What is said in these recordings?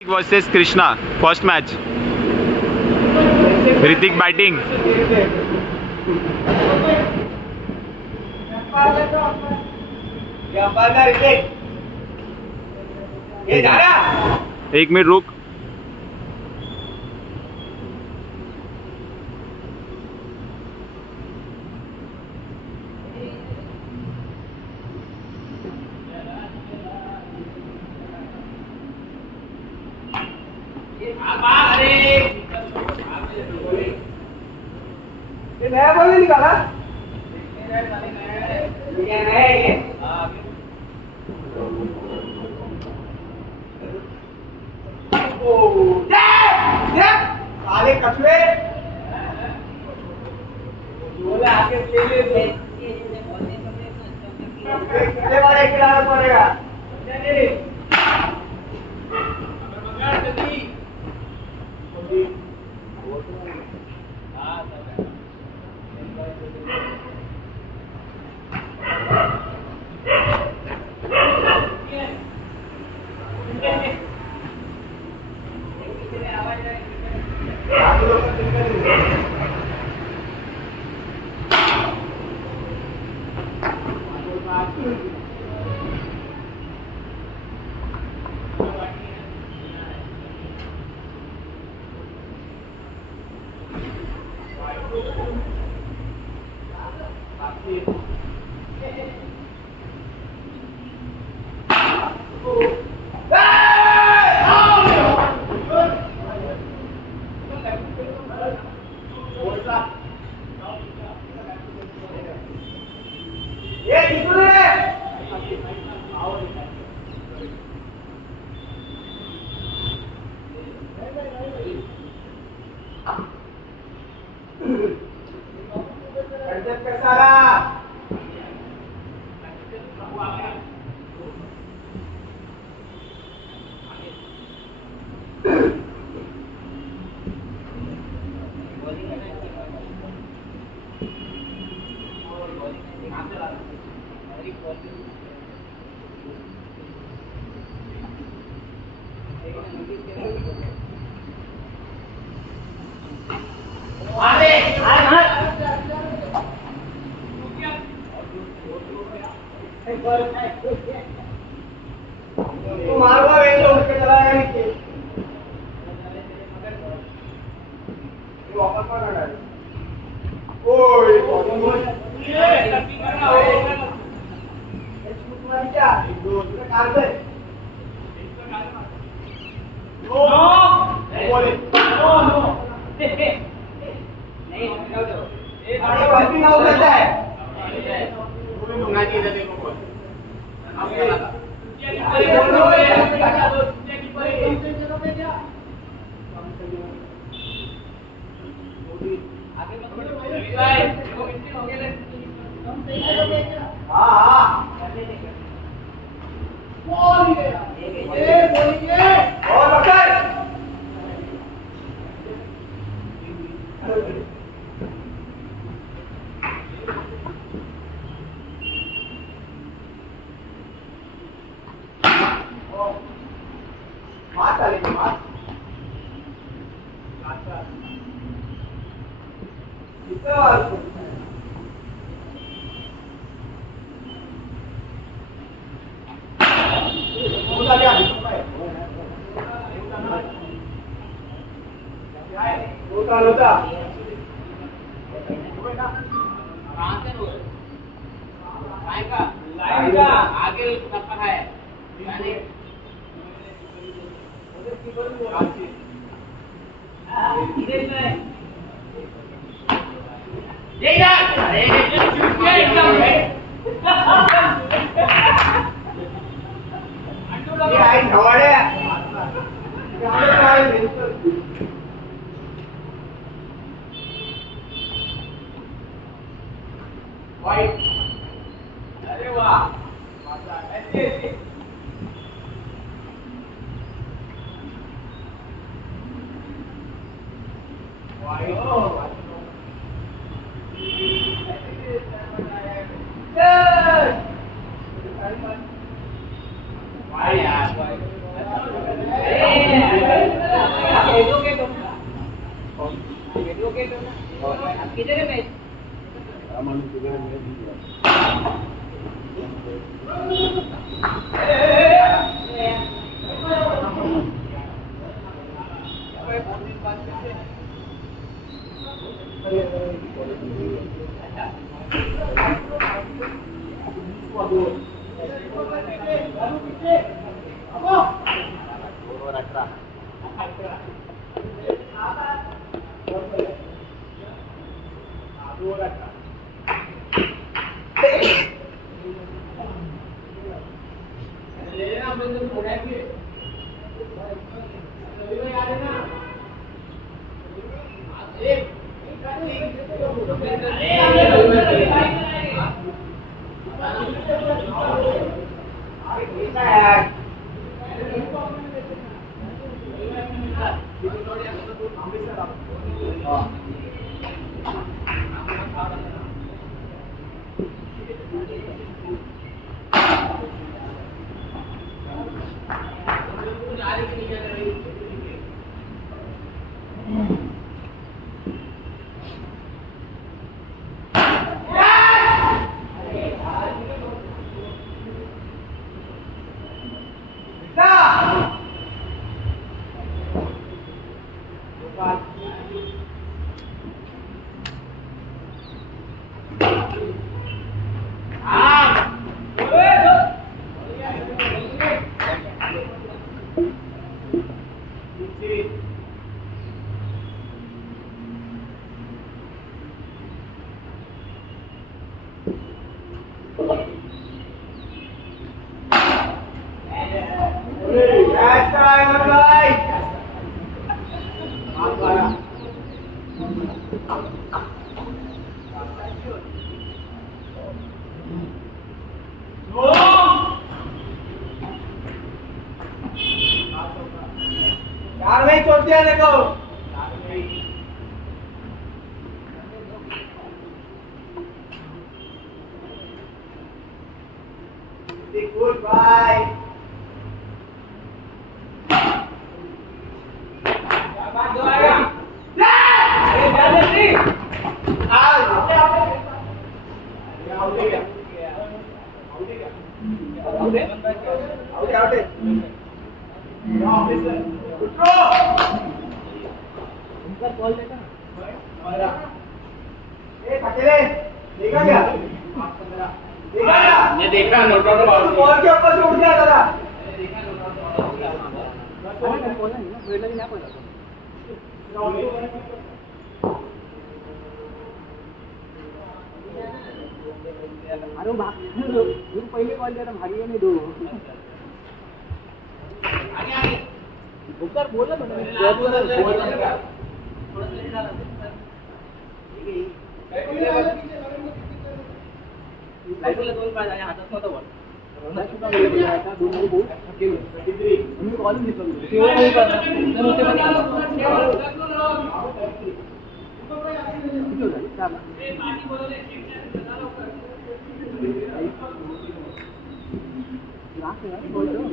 Versus Krishna, first match. Ritik batting. एक minute रुक. नया बॉल नहीं निकाला साले कछुए आगे कितने बड़े खिलाना पड़ेगा यार नहीं छोड़ते हैं देखो गुड बाय बात जो आएगा अरे जाने दी आउट देखा क्या ये देखा बॉल के ऊपर से उठ गया दादा अरे पहिले कॉल द्या भारी नाही दो बोला दोन पाय आणि हातात नव्हता बॉल कॉल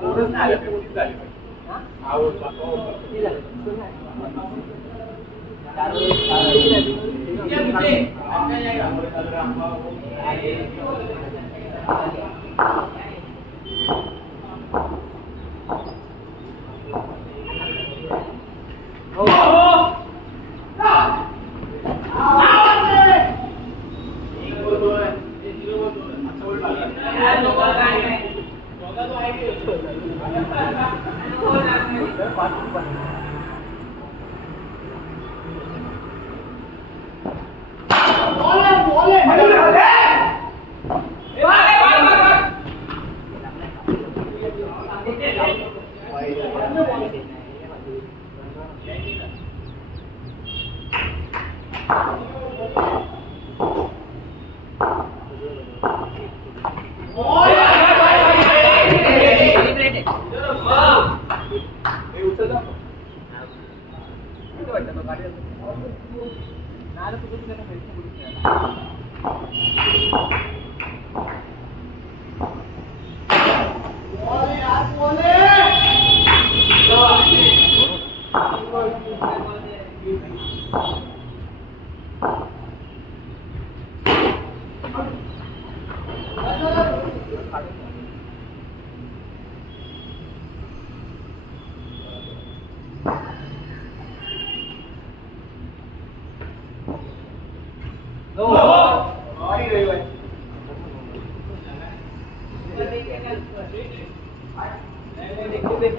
पोरच नाही आलं, व्यवस्थित झाली पाहिजे. किती झाले? दोन नाही.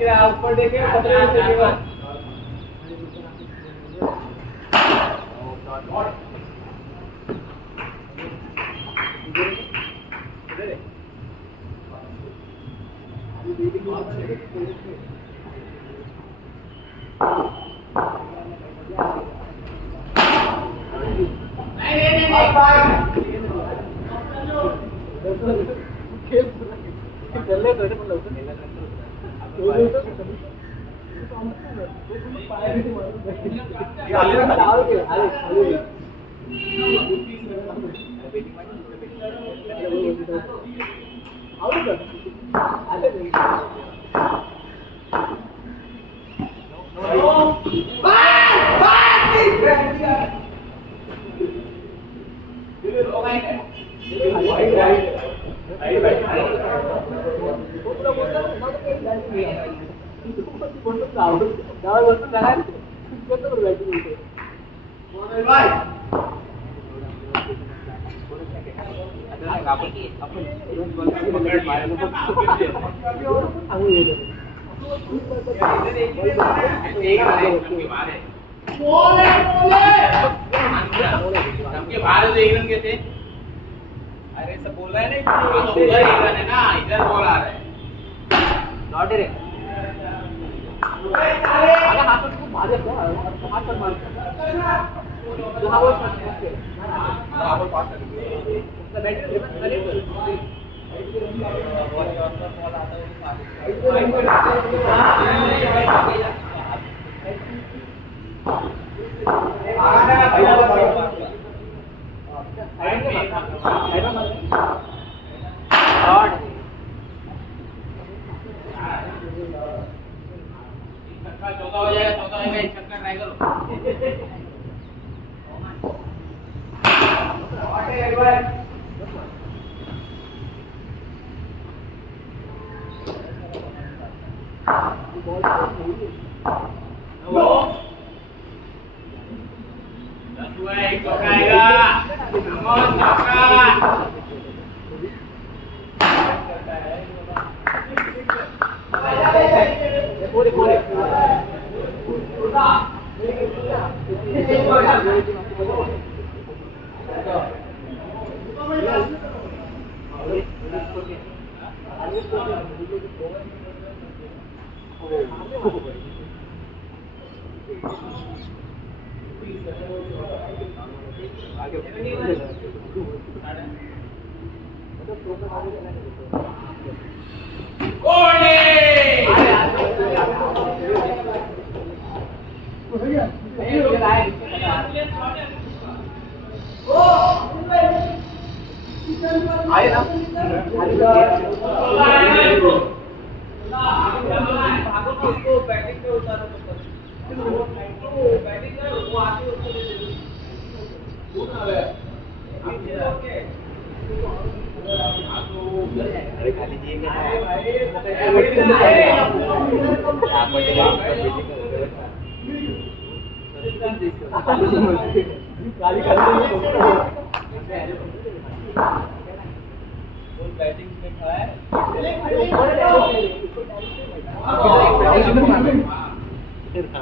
चार ऊपर देखे अरे सब बोला है ना, इधर बॉल आ रहा है लॉट रे हाथ को मारे तो हाथ पर मार तो हा बॉल पास कर उसका बैट करे चौथा हो जाएगा, चौथा होगा एक छक्का ट्राई करो। एक चौका आएगा, पूरे पूरे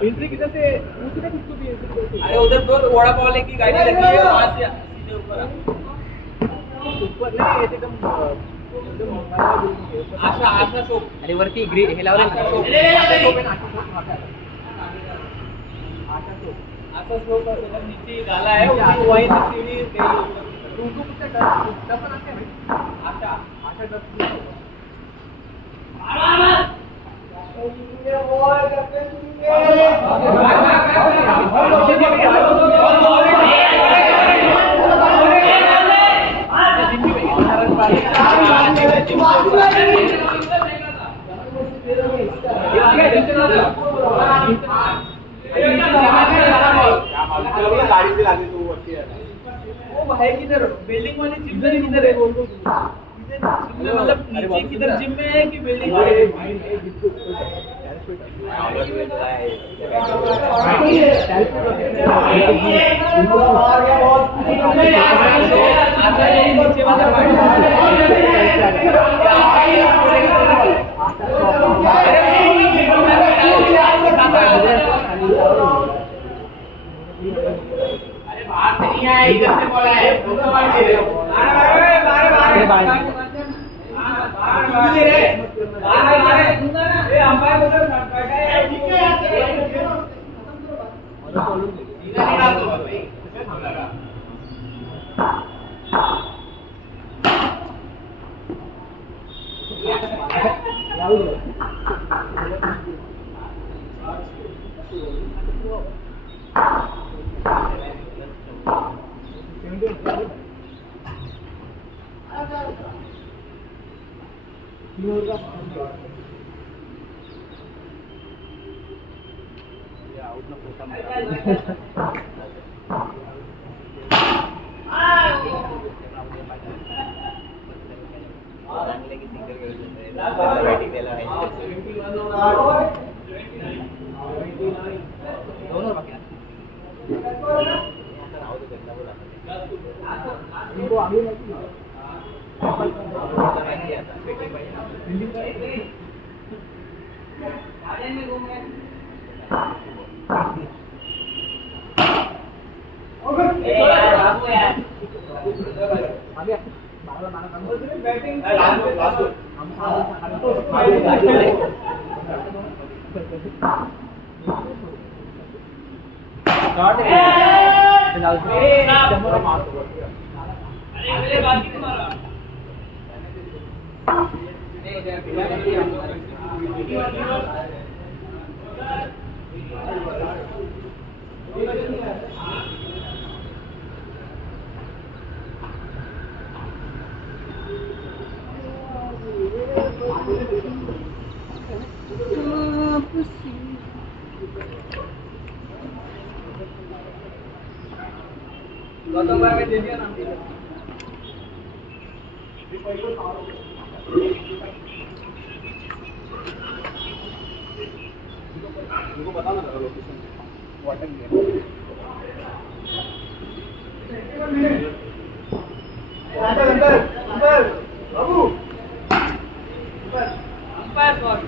एंट्री किधर से दूसरे किसको भी एंट्री अरे उधर दो वड़ा पाव वाले की गाड़ी लगी है वहां से सीधे ऊपर ऊपर नाही येते एकदम आशा आशा शॉप अरे वरती ग्री हे लावले आशा शॉप आशा शॉप आशा शॉप उधर नीचे गाला है उसकी वहीं से सीढ़ी गई उनको कुछ डबल आते हैं आशा आशा डब ये वो है करते गाड़ी से लागे तो वो अच्छी है वो है किधर बिल्डिंग वाली जिम में किधर है मतलब नीचे किधर जिम में है कि बिल्डिंग में नीचे वाला अरे बाहर से नहीं आया इधर से बोला है गौतम भाई ने दे दिया नाम उनको बताना था लोकेशन वाटर में अंदर अंदर अंदर बाबू अंपायर कौन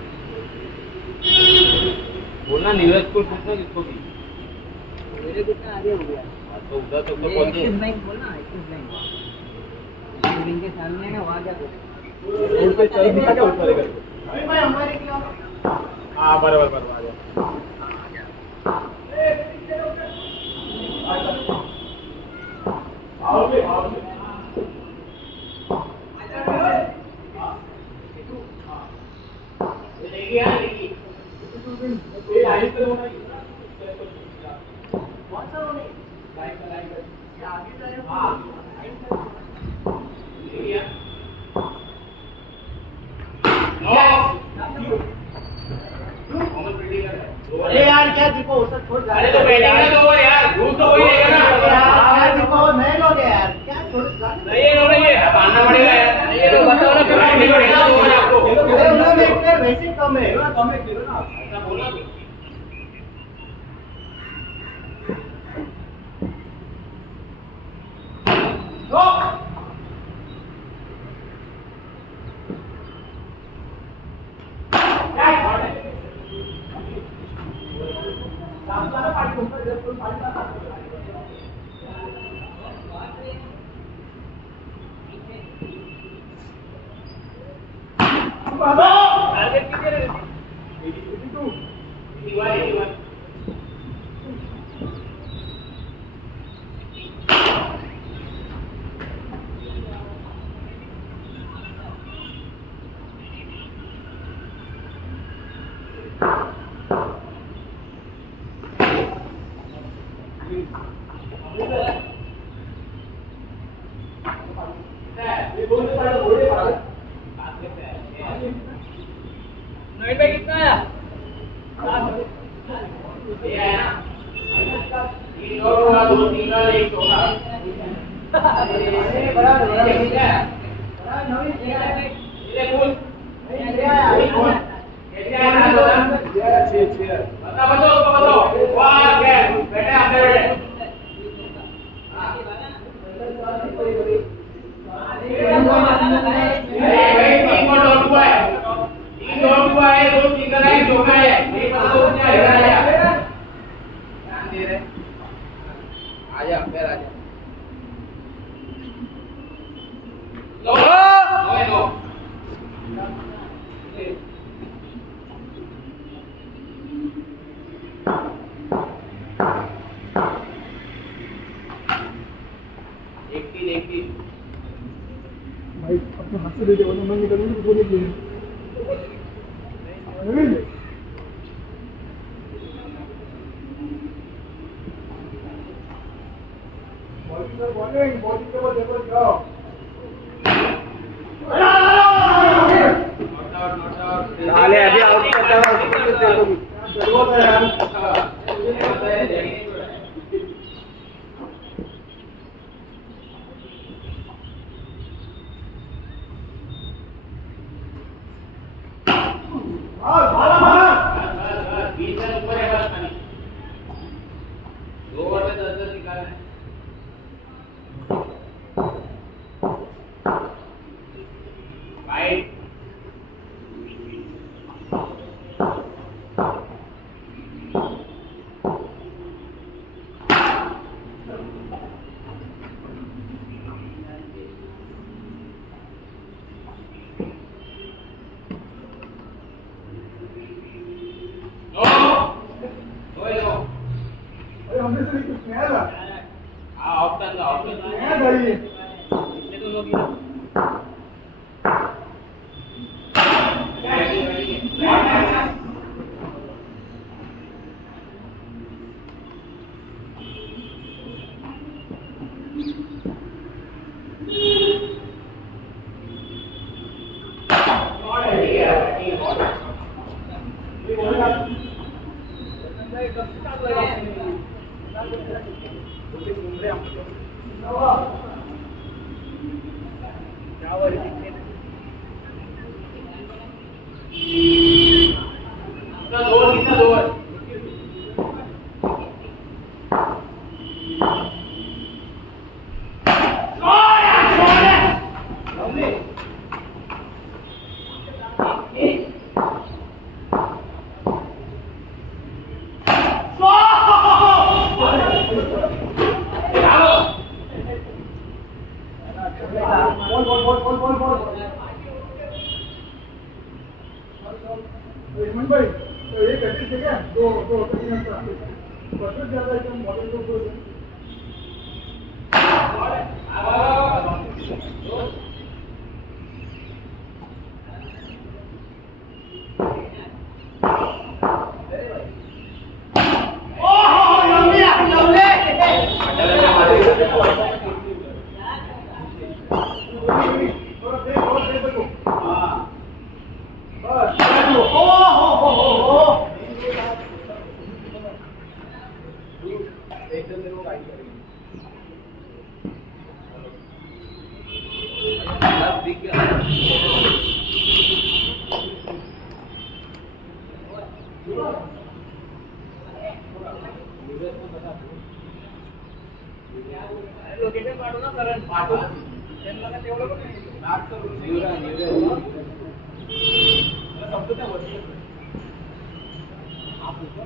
बोलना नीरज को पूछना किसको भी मेरे कितना आगे हो गया तो उधर तो ये एक्सिस बैंक बोलना एक्सिस बैंक बिल्डिंग के सामने है वहाँ क्या रोड पे चल भी क्या ऊपर है भाई हमारे क्या हां बराबर बराबर आ गया आओगे आओगे लेगी यार लेगी ये लाइन पे होना कौन सा होने लाइन पे ये आगे जाए हां लेगी यार अरे यार क्या दीपो उसे छोड़ जा अरे तो बैठेगा तो वो यार रूल तो वही रहेगा ना यार दीपो नहीं लोगे यार क्या छोड़ नहीं है मानना पड़ेगा यार ये तो बताओ ना फिर नहीं पड़ेगा आपको ऐसे कम है कम है खेलो ना ऐसा बोला तो टारगेट किती रे 82 81 नवीन भाई कितना आया ये है ना 3 और होगा 2 3 का 1 होगा ठीक है ये फुल कैसे आया ना बता बताओ वाह क्या बैठे आप बैठे भाई 3 और डॉट हुआ है 3 डॉट हुआ है 2 सिंगल है जोकर है ये पता तो क्या है ध्यान दे रहे आजा फिर आजा लो लो एक तीन भाई अपने हाथ से दे दे वरना मैं निकलूंगी तो बोले कि नहीं बॉलिंग के बाद देखो जाओ साले अभी आउट करता है उसको तेरे को भी जरूरत है यार मारा मारा बीच से ऊपर है बस खाली 2 ओवर में 10 निकालना है राइट अरे हमने से कुछ नया ला ऑप्शन का ऑप्शन नया गाड़ी है इससे दोनों की कितना दो हेमंत भाई तो ये प्रैक्टिस है क्या दो दो तीन का परफेक्ट ज्यादा एकदम मॉडल को लोकेशन पाठव ना सर पाठव त्यांना का तेवढं पण नाही समजत नाही वरती आप ऊपर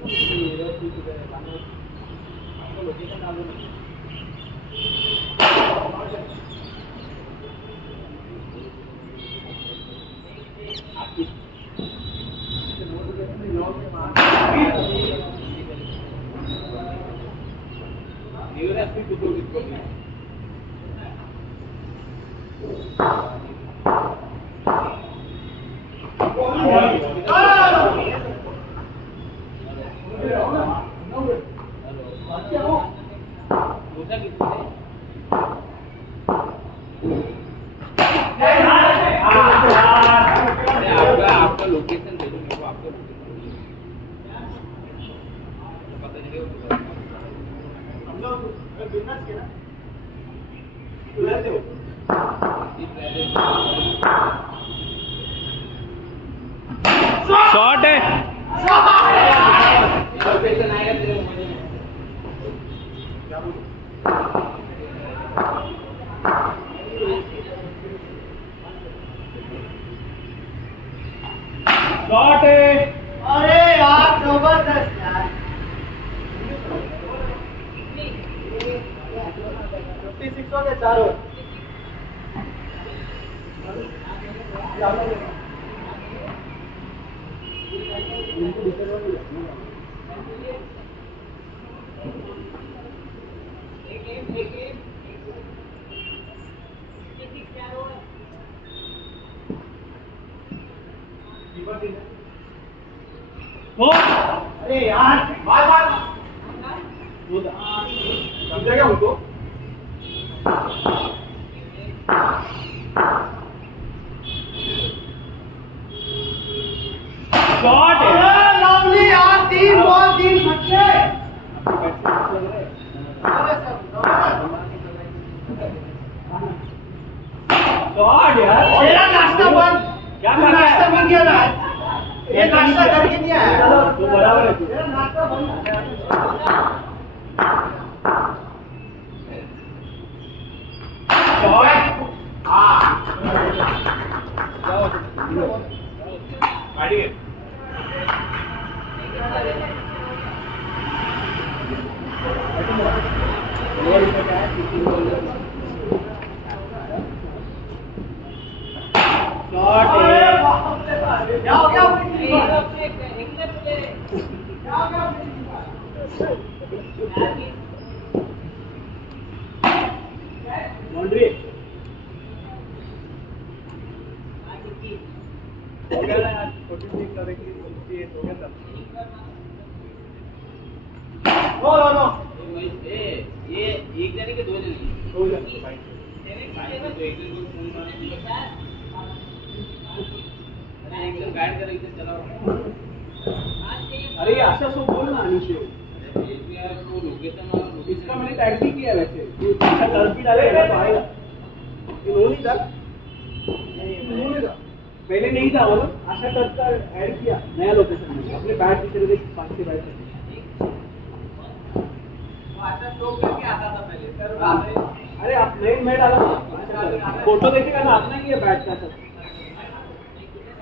आपको लोकेशन डालो ना आपका लोकेशन दे दो मेरे को आपका पता नहीं हम लोग बिजनेस के ना रहते हो शॉट है लोकेशन आएगा तेरे मोबाइल में क्या बोलूं शॉट है अरे यार जबरदस्त यार 56 हो गए चारों अरे यार बार बार समझा क्या उनको शॉट है लवली यार 3 बॉल 3 छक्के शॉट यार मेरा नाश्ता बंद क्या कर रहा है? नाश्ता बंद किया ना ये नाश्ता करके नहीं आया तो बराबर है मेरा नाश्ता बंद क्या हो गया बाउंड्री नो नो नो ये एक जने के दो जने हो गया तो एक जन को फोन अरे एक जन गाइड कर एक जन चलाओ अरे ये अच्छा सो बोल ना नीचे यार वो लोकेशन इसका मैंने टैग भी किया वैसे तू अच्छा टर्न भी डालेगा तो आएगा ये वो नहीं था पहले नहीं था वो आशा टर्न का ऐड किया नया लोकेशन में अपने बैट की तरह 5 के बैट अच्छा शो करके आता था पहले फिर बाद में अरे आप नए मैं डाला ना फोटो देखेगा ना अपना ही है बैट का सब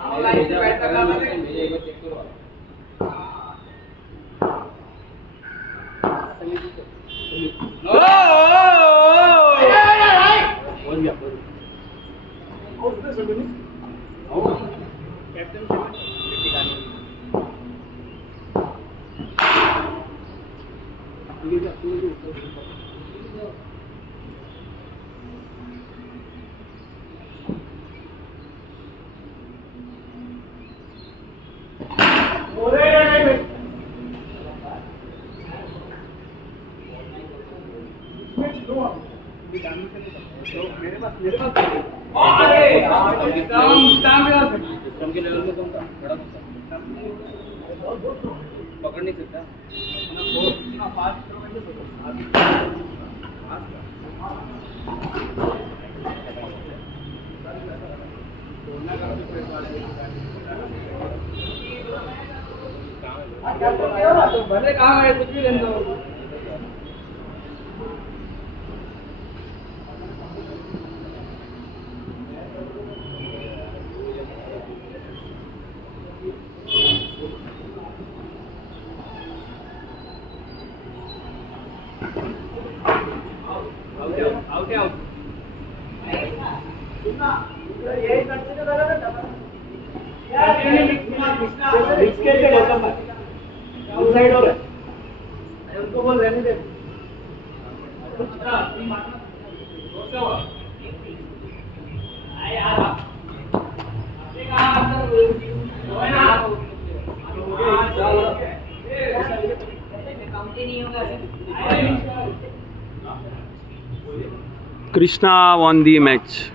ऑनलाइन से बैठ कर रहा था मुझे एक बार चेक करो बोल गया कैप्टन मेरे पास सिस्टम के लेवल में कौन था बड़ा पकड़ नहीं सकता काम है तो भले काम है कुछ भी रहने दो आउट आउट यही करते ना दादा साइड हो गया उनको बोल रहने दे Krishna won the match.